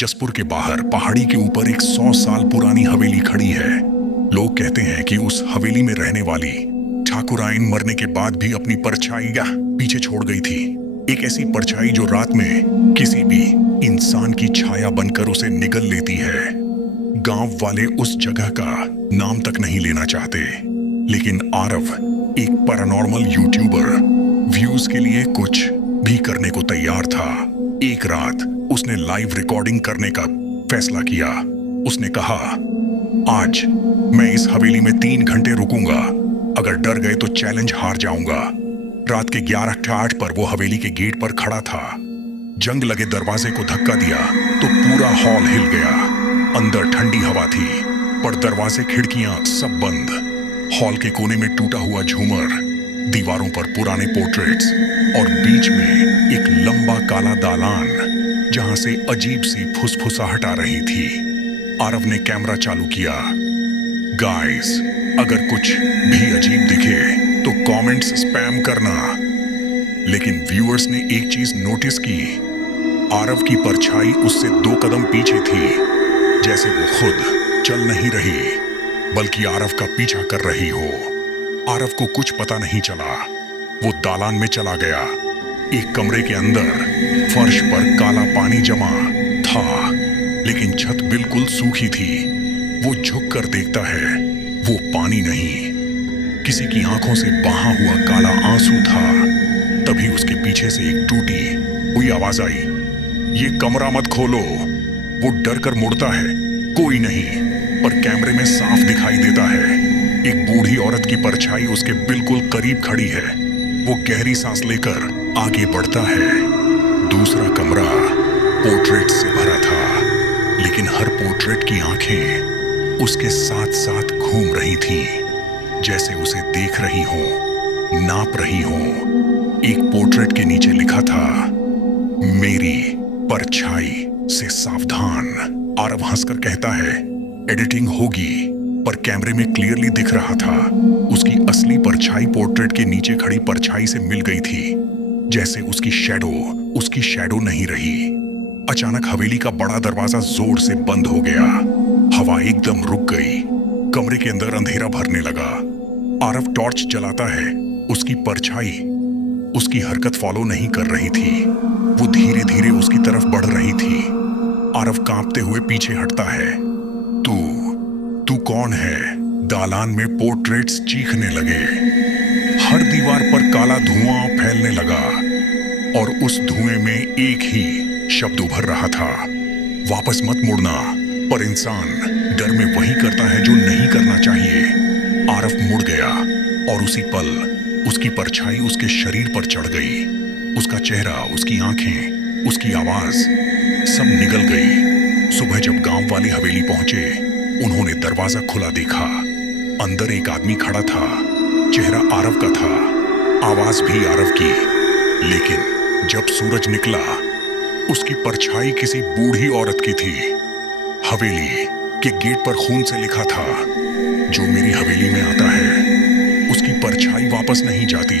जसपुर के बाहर पहाड़ी के ऊपर एक 100 साल पुरानी हवेली खड़ी है। लोग कहते हैं कि उस हवेली में रहने वाली ठाकुराइन मरने के बाद भी अपनी परछाई पीछे छोड़ गई थी। एक ऐसी परछाई जो रात में किसी भी इंसान की छाया बनकर उसे निगल लेती है। गांव वाले उस जगह का नाम तक नहीं लेना चाहते, लेकिन आरव एक पैरानॉर्मल यूट्यूबर व्यूज के लिए कुछ भी करने को तैयार था। एक रात उसने लाइव रिकॉर्डिंग करने का फैसला किया। उसने कहा, आज मैं इस हवेली में 3 घंटे रुकूंगा। अगर डर गए तो चैलेंज हार जाऊंगा। रात के 11:08 पर वो हवेली के गेट पर खड़ा था। जंग लगे दरवाजे को धक्का दिया तो पूरा हॉल हिल गया। अंदर ठंडी हवा थी, पर दरवाजे खिड़कियां सब बंद। हॉल के कोने में टूटा हुआ झूमर, दीवारों पर पुराने पोर्ट्रेट्स और बीच में एक लंबा काला दालान जहां से अजीब सी फुसफुसाहट आ रही थी। आरव ने कैमरा चालू किया। गाइस, अगर कुछ भी अजीब दिखे तो कमेंट्स स्पैम करना। लेकिन व्यूअर्स ने एक चीज नोटिस की, आरव की परछाई उससे 2 कदम पीछे थी, जैसे वो खुद चल नहीं रही बल्कि आरव का पीछा कर रही हो। आरव को कुछ पता नहीं चला। वो दालान में चला गया। एक कमरे के अंदर फर्श पर काला पानी जमा था, लेकिन छत बिल्कुल सूखी थी। वो झुक कर देखता है, वो पानी नहीं, किसी की आंखों से बहा हुआ काला आंसू था। तभी उसके पीछे से एक टूटी हुई आवाज आई, ये कमरा मत खोलो। वो डर कर मुड़ता है, कोई नहीं, पर कैमरे में साफ दिखाई देता है एक बूढ़ी औरत की परछाई उसके बिल्कुल करीब खड़ी है। वो गहरी सांस लेकर आगे बढ़ता है। दूसरा कमरा पोर्ट्रेट से भरा था, लेकिन हर पोर्ट्रेट की आंखें उसके साथ साथ घूम रही थीं, जैसे उसे देख रही हों, नाप रही हों। एक पोर्ट्रेट के नीचे लिखा था, मेरी परछाई से सावधान। आरव हंसकर कहता है, एडिटिंग होगी, पर कैमरे में क्लियरली दिख रहा था उसकी असली परछाई पोर्ट्रेट के नीचे खड़ी परछाई से मिल गई थी, जैसे उसकी शैडो नहीं रही। अचानक हवेली का बड़ा दरवाजा जोर से बंद हो गया। हवा एकदम रुक गई। कमरे के अंदर अंधेरा भरने लगा। आरव टॉर्च जलाता है। उसकी परछाई उसकी हरकत फॉलो नहीं कर रही थी। वो धीरे धीरे उसकी तरफ बढ़ रही थी। आरव कांपते हुए पीछे हटता है। तू कौन है? दालान में पोर्ट्रेट्स चीखने लगे। हर दीवार पर काला धुआं फैलने लगा और उस धुएं में एक ही शब्द उभर रहा था, वापस मत मुड़ना। पर इंसान डर में वही करता है जो नहीं करना चाहिए। आरव मुड़ गया और उसी पल उसकी परछाई उसके शरीर पर चढ़ गई। उसका चेहरा, उसकी आंखें, उसकी आवाज सब निगल गई। सुबह जब गांव वाले हवेली पहुंचे, उन्होंने दरवाजा खुला देखा। अंदर एक आदमी खड़ा था। चेहरा आरव का था, आवाज भी आरव की। लेकिन जब सूरज निकला, उसकी परछाई किसी बूढ़ी औरत की थी। हवेली के गेट पर खून से लिखा था, जो मेरी हवेली में आता है उसकी परछाई वापस नहीं जाती।